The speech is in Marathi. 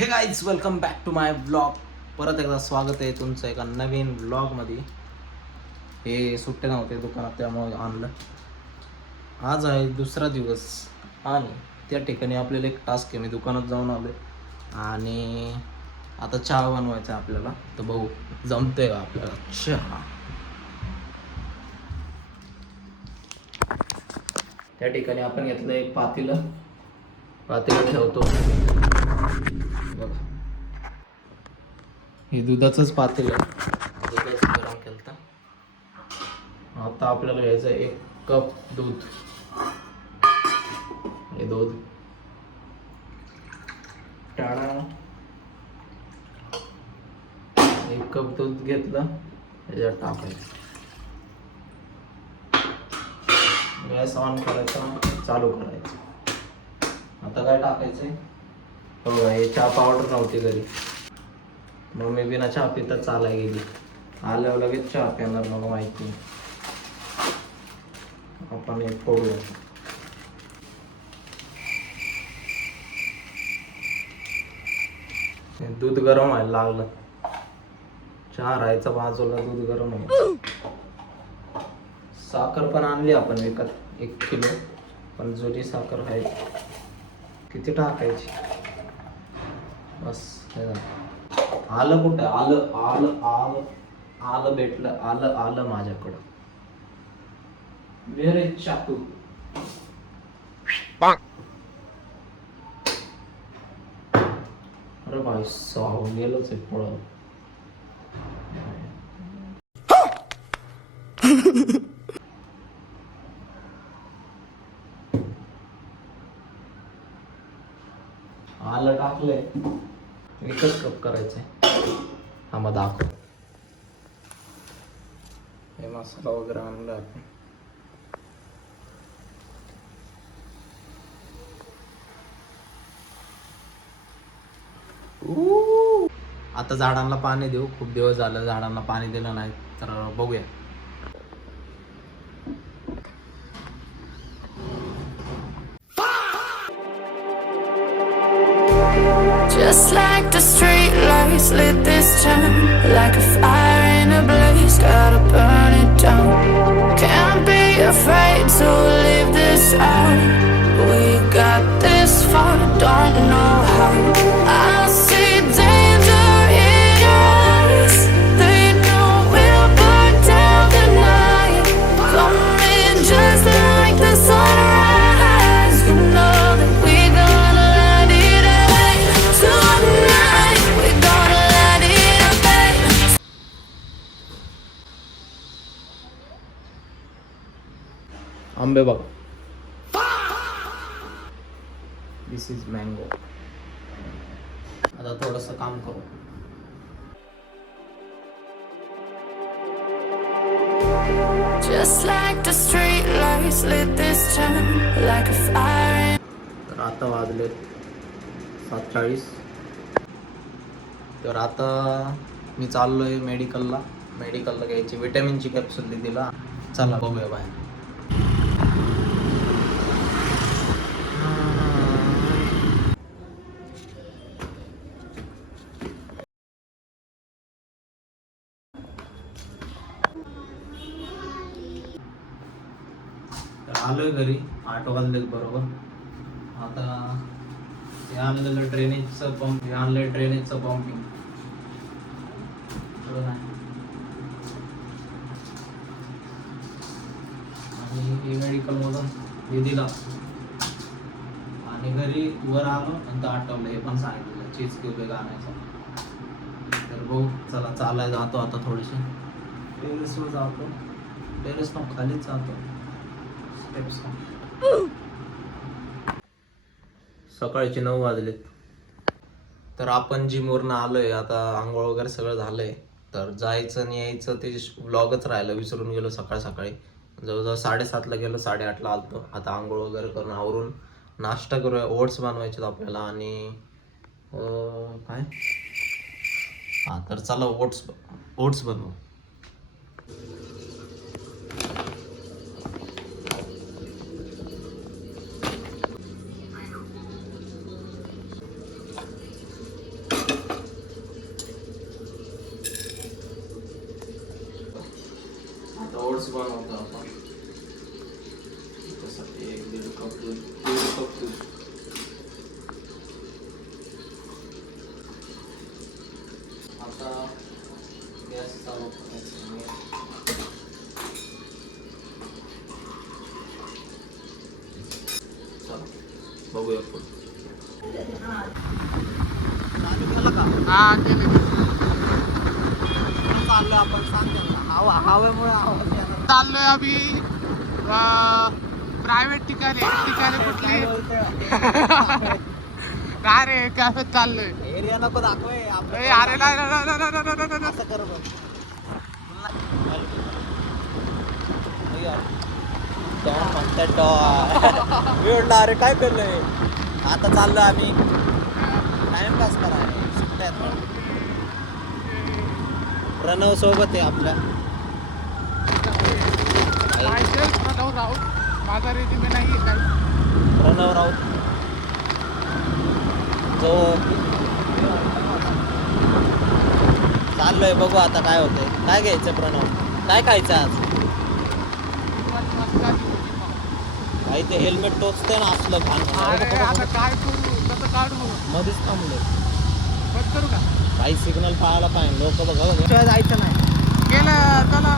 हे guys welcome back to my blog. परत एकदा स्वागत आहे तुमचं एका नवीन ब्लॉगमध्ये. हे सुट्टे नव्हते दुकानात त्यामुळे आणलं. आज आहे दुसरा दिवस आणि त्या ठिकाणी आपल्याला एक टास्क आहे. मी दुकानात जाऊन आलो आणि आता चहा बनवायचा आपल्याला. तर भाऊ जमतंय का आपल्याला चहा? त्या ठिकाणी आपण घेतलं एक पातेलं ठेवतो बघा. हे दुधाचंच पातेलं आहे, दुधाच गरम केलं. आता आपल्याला घ्यायचं 1 कप दूध. हे दूध टाळा. 1 कप दूध घेतलं, त्याच्यात टाकायचं. गॅस ऑन करायचा, चालू करायचं. आता काय टाकायचंय? हो, हे चहा पावडर नव्हती घरी, मग मी बिना चहा पिता चालाय गेली. आल्यावर लगेच चहा पिणार मला माहिती नाही. आपण एक फोडूया. दूध गरम व्हायला लागलं. चहा राहायचा बाजूला, दूध गरम व्हायचं. साखर पण आणली आपण विकत 1 किलो, पण जुनी साखर आहे. किती टाकायची? बस. आलं कुठं? आलं आलं आलं आलं भेटलं. आलं आलं माझ्याकडं. मेरे चाकू. अरे भाई साहब, गेलंच आहे पळून. आलं टाकलंय. एकच कप करायचंय. हा मग दाखव. हे मसाला वगैरे आणला आपण. आता झाडांना पाणी देऊ. खूप दिवस झालं झाडांना पाणी दिलं नाही, तर बघूया. Just like the street lights lit this town, like a fire in a blaze, gotta burn it down. Can't be afraid to leave this out. We got this far, don't know how. I see danger in your eyes. They know we'll burn down the night. Coming just like the sunrise. You know that we're gonna let it rain tonight. We're gonna let it rain. आंबे बघ. दिस इज मँगो. आता थोडंसं काम करू. Just like the street lights lit this town, like a fire. तर आता वाजले 7:40. तर आता मी चाललोय मेडिकलला घ्यायची विटॅमिनची कॅप्सूल दिला. चला बघूया बाहेर. आलोय घरी. 8 वाजले बरोबर. आता हे आणलेलं ड्रेनेजचं पंपिंग. आणि हे मेडिकलमधून हे दिला आणि घरी वर आलो आणि आठवलं हे पण सांगितलं चीज क्यूब एक आणायचं. तर भाऊ चला चालायला जातो आता. थोडीशी टेरेसवर जातो. टेरेस पण खालीच जातो. सकाळचे 9 वाजलेत. तर आपण जिमवरनं आलोय. आता आंघोळ वगैरे सगळं झालंय. तर जायचं आणि यायचं ते व्लॉगच राहिलं, विसरून गेलो. सकाळी जवळजवळ 7:30ला गेलो, 8:30ला आलतो. आता आंघोळ वगैरे करून आवरून नाश्ता करूया. ओट्स बनवायचे आपल्याला आणि काय तर चला ओट्स बनवू. ओट्स बनवतो आपण. त्यासाठी 1-1.5 कप दूध, 1.5 कप दूध. आता गॅस चालू करायचा. चला बघूया पुढे. हा केले चाललोय आपण. हवेमुळे चाललोय आम्ही प्रायव्हेट ठिकाणी कुठली काय रे कॅफेत चाललोय. एरिया नको दाखवे अरे नाही असं कर बघ. म्हणतात अरे काय करलोय. आता चाललोय आम्ही टाइमपास कराय. सुट्ट्यात प्रणव सोबत आहे आपल्या. प्रणव राऊत माझा रेजिमे नाही आहे काही. प्रणव राऊत जो चाललोय. बघू आता काय होतंय. काय घ्यायचं प्रणव. काय खायचं आज. काही ते हेल्मेट टोचते ना असलं घाण. आता काय करू कसं काढू मध्येच थांबले. बंद करू का काही सिग्नल पाहायला पाहिजे. लोक बघा जायचं नाही. गेलं चला